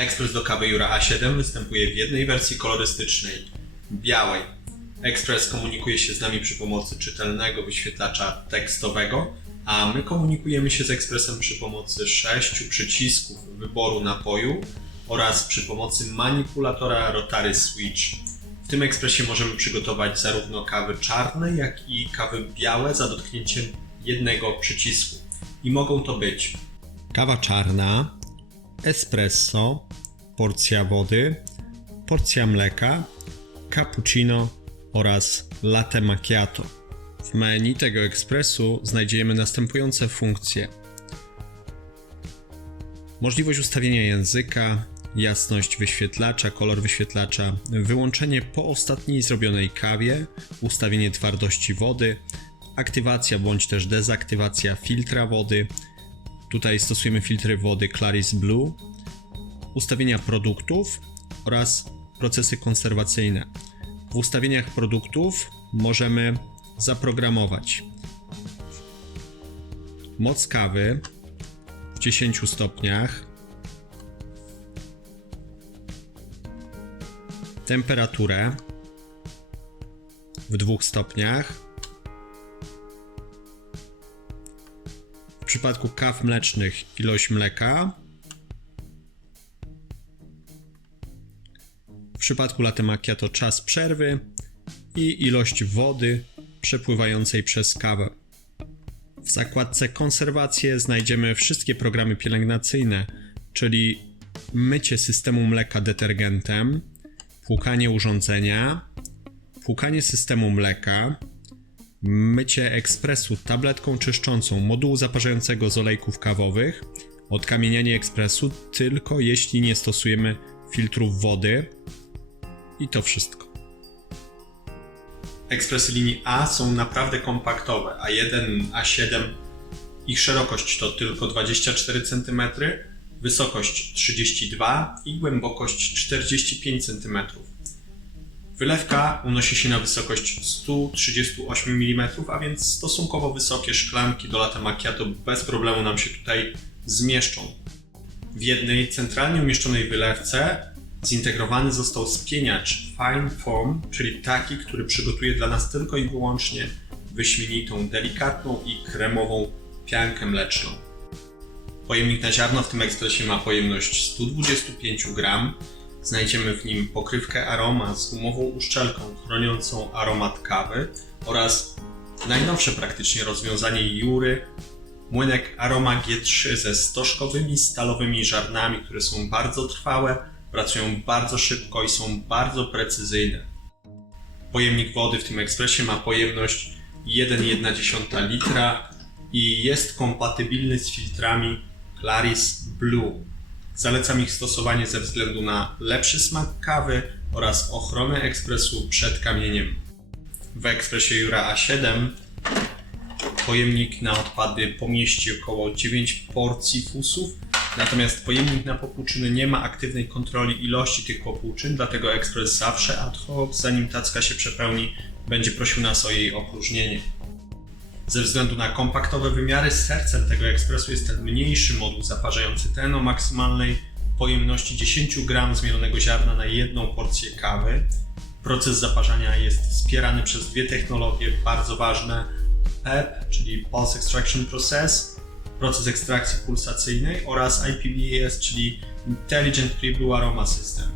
Ekspres do kawy Jura A7 występuje w jednej wersji kolorystycznej, białej. Ekspres komunikuje się z nami przy pomocy czytelnego wyświetlacza tekstowego, a my komunikujemy się z Ekspresem przy pomocy sześciu przycisków wyboru napoju oraz przy pomocy manipulatora Rotary Switch. W tym ekspresie możemy przygotować zarówno kawy czarne, jak i kawy białe za dotknięciem jednego przycisku. I mogą to być kawa czarna, espresso, porcja wody, porcja mleka, cappuccino oraz latte macchiato. W menu tego ekspresu znajdziemy następujące funkcje: możliwość ustawienia języka, jasność wyświetlacza, kolor wyświetlacza, wyłączenie po ostatniej zrobionej kawie, ustawienie twardości wody, aktywacja bądź też dezaktywacja filtra wody. Tutaj stosujemy filtry wody Claris Blue, ustawienia produktów oraz procesy konserwacyjne. W ustawieniach produktów możemy zaprogramować moc kawy w 10 stopniach, temperaturę w 2 stopniach. Przypadku kaw mlecznych ilość mleka. W przypadku latte macchiato czas przerwy i ilość wody przepływającej przez kawę. W zakładce konserwacje znajdziemy wszystkie programy pielęgnacyjne, czyli mycie systemu mleka detergentem, płukanie urządzenia, płukanie systemu mleka, mycie ekspresu tabletką czyszczącą modułu zaparzającego z olejków kawowych, odkamienianie ekspresu tylko jeśli nie stosujemy filtrów wody i to wszystko. Ekspresy linii A są naprawdę kompaktowe, a 1, A7 ich szerokość to tylko 24 cm, wysokość 32 i głębokość 45 cm. Wylewka unosi się na wysokość 138 mm, a więc stosunkowo wysokie szklanki do latte macchiato bez problemu nam się tutaj zmieszczą. W jednej centralnie umieszczonej wylewce zintegrowany został spieniacz Fine Foam, czyli taki, który przygotuje dla nas tylko i wyłącznie wyśmienitą, delikatną i kremową piankę mleczną. Pojemnik na ziarno w tym ekspresie ma pojemność 125 gram. Znajdziemy w nim pokrywkę aroma z gumową uszczelką chroniącą aromat kawy oraz najnowsze praktycznie rozwiązanie Jury, młynek Aroma G3 ze stożkowymi stalowymi żarnami, które są bardzo trwałe, pracują bardzo szybko i są bardzo precyzyjne. Pojemnik wody w tym ekspresie ma pojemność 1,1 litra i jest kompatybilny z filtrami Claris Blue. Zalecam ich stosowanie ze względu na lepszy smak kawy oraz ochronę ekspresu przed kamieniem. W ekspresie Jura A7 pojemnik na odpady pomieści około 9 porcji fusów, natomiast pojemnik na popłuczyny nie ma aktywnej kontroli ilości tych popłuczyn, dlatego ekspres zawsze ad hoc, zanim tacka się przepełni, będzie prosił nas o jej opróżnienie. Ze względu na kompaktowe wymiary, sercem tego ekspresu jest ten mniejszy moduł zaparzający ten o maksymalnej pojemności 10 gram zmielonego ziarna na jedną porcję kawy. Proces zaparzania jest wspierany przez dwie technologie bardzo ważne: PEP, czyli Pulse Extraction Process, proces ekstrakcji pulsacyjnej oraz IPBS, czyli Intelligent Pre-Blue Aroma System.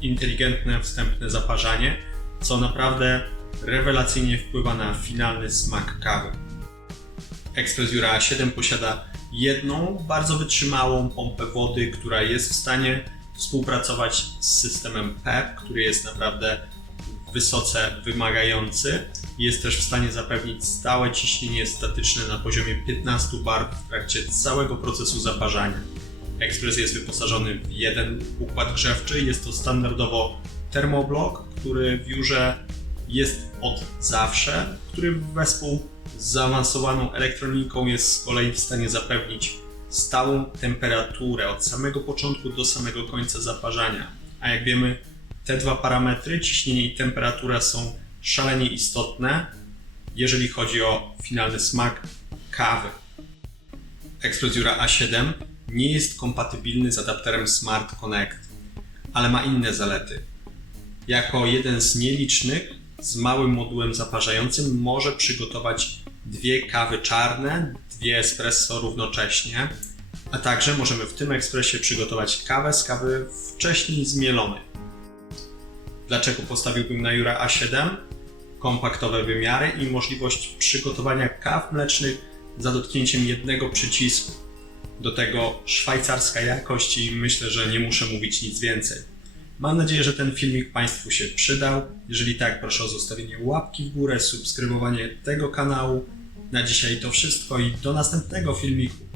Inteligentne wstępne zaparzanie, co naprawdę rewelacyjnie wpływa na finalny smak kawy. Express Jura 7 posiada jedną bardzo wytrzymałą pompę wody, która jest w stanie współpracować z systemem PEP, który jest naprawdę wysoce wymagający. Jest też w stanie zapewnić stałe ciśnienie statyczne na poziomie 15 bar w trakcie całego procesu zaparzania. Ekspres jest wyposażony w jeden układ grzewczy. Jest to standardowo termoblok, który w Jurze jest od zawsze, który wespół z zaawansowaną elektroniką jest z kolei w stanie zapewnić stałą temperaturę od samego początku do samego końca zaparzania. A jak wiemy, te dwa parametry, ciśnienie i temperatura, są szalenie istotne, jeżeli chodzi o finalny smak kawy. Express Jura A7 nie jest kompatybilny z adapterem Smart Connect, ale ma inne zalety. Jako jeden z nielicznych z małym modułem zaparzającym może przygotować dwie kawy czarne, dwie espresso równocześnie, a także możemy w tym ekspresie przygotować kawę z kawy wcześniej zmielonej. Dlaczego postawiłbym na Jura A7? Kompaktowe wymiary i możliwość przygotowania kaw mlecznych za dotknięciem jednego przycisku. Do tego szwajcarska jakość i myślę, że nie muszę mówić nic więcej. Mam nadzieję, że ten filmik Państwu się przydał. Jeżeli tak, proszę o zostawienie łapki w górę, subskrybowanie tego kanału. Na dzisiaj to wszystko i do następnego filmiku.